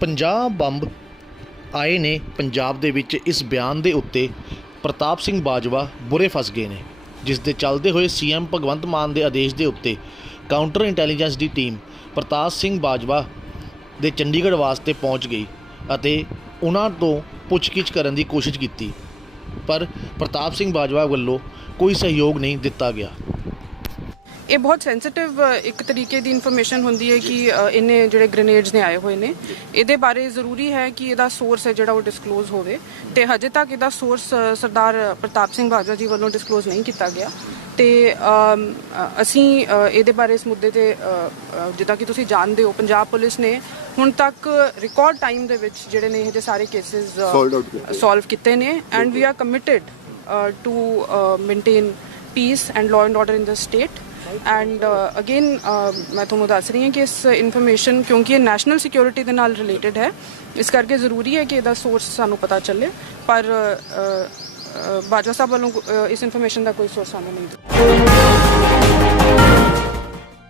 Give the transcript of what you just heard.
50 bomb ਆਏ ਨੇ, ਪੰਜਾਬ ਦੇ ਵਿੱਚ ਇਸ ਬਿਆਨ ਦੇ ਉੱਤੇ ਪ੍ਰਤਾਪ ਸਿੰਘ ਬਾਜਵਾ ਬੁਰੇ ਫਸ ਗਏ ਨੇ, ਜਿਸ ਦੇ ਚੱਲਦੇ ਹੋਏ ਸੀਐਮ ਭਗਵੰਤ ਮਾਨ ਦੇ ਆਦੇਸ਼ ਦੇ ਉੱਤੇ ਕਾਊਂਟਰ ਇੰਟੈਲੀਜੈਂਸ ਦੀ ਟੀਮ ਪ੍ਰਤਾਪ ਸਿੰਘ ਬਾਜਵਾ ਦੇ ਚੰਡੀਗੜ੍ਹ ਵਾਸਤੇ ਪਹੁੰਚ ਗਈ ਅਤੇ ਉਹਨਾਂ ਤੋਂ ਪੁੱਛਗਿੱਛ ਕਰਨ ਦੀ ਕੋਸ਼ਿਸ਼ ਕੀਤੀ, ਪਰ ਪ੍ਰਤਾਪ ਸਿੰਘ ਬਾਜਵਾ ਵੱਲੋਂ ਕੋਈ ਸਹਿਯੋਗ ਨਹੀਂ ਦਿੱਤਾ ਗਿਆ। ਇਹ ਬਹੁਤ ਸੈਂਸਿਟਿਵ ਇੱਕ ਤਰੀਕੇ ਦੀ ਇਨਫੋਰਮੇਸ਼ਨ ਹੁੰਦੀ ਹੈ ਕਿ ਇਹਨੇ ਜਿਹੜੇ ਗ੍ਰੇਨੇਡਸ ਨੇ ਆਏ ਹੋਏ ਨੇ। ਇਹਦੇ ਬਾਰੇ ਜ਼ਰੂਰੀ ਹੈ ਕਿ ਇਹਦਾ ਸੋਰਸ ਹੈ ਜਿਹੜਾ ਉਹ ਡਿਸਕਲੋਜ਼ ਹੋਵੇ। ਤੇ ਹਜੇ ਤੱਕ ਇਹਦਾ ਸੋਰਸ ਸਰਦਾਰ ਪ੍ਰਤਾਪ ਸਿੰਘ ਬਾਜਵਾ ਜੀ ਵੱਲੋਂ ਡਿਸਕਲੋਜ਼ ਨਹੀਂ ਕੀਤਾ ਗਿਆ। ਤੇ ਅਸੀਂ ਇਹਦੇ ਬਾਰੇ ਇਸ ਮੁੱਦੇ ਤੇ ਜਿੱਦਾਂ ਕਿ ਤੁਸੀਂ ਜਾਣਦੇ ਹੋ ਪੰਜਾਬ ਪੁਲਿਸ ਨੇ ਹੁਣ ਤੱਕ ਰਿਕਾਰਡ ਟਾਈਮ ਦੇ ਵਿੱਚ ਜਿਹੜੇ ਨੇ ਇਹ ਜਿਹੇ ਸਾਰੇ ਕੇਸਿਸ। ਸੋਲਵ ਕੀਤੇ। ਨੇ। And we are committed to maintain peace and law and order in the state and again ਮੈਂ ਤੁਹਾਨੂੰ ਦੱਸ ਰਹੀ ਹਾਂ ਕਿ ਇਸ ਇਨਫੋਰਮੇਸ਼ਨ ਕਿਉਂਕਿ ਇਹ ਨੈਸ਼ਨਲ ਸਿਕਿਉਰਿਟੀ ਦੇ ਨਾਲ ਰਿਲੇਟਡ ਹੈ ਇਸ ਕਰਕੇ ਜ਼ਰੂਰੀ ਹੈ ਕਿ ਇਹਦਾ ਸੋਰਸ ਸਾਨੂੰ ਪਤਾ ਚੱਲੇ ਪਰ ਅ, ਬਾਜਵਾ ਸਾਹਿਬ ਵੱਲੋਂ ਇਸ ਇਨਫੋਰਮੇਸ਼ਨ ਦਾ ਕੋਈ ਸੋਰਸ ਸਾਨੂੰ ਨਹੀਂ ਦਿੱਤਾ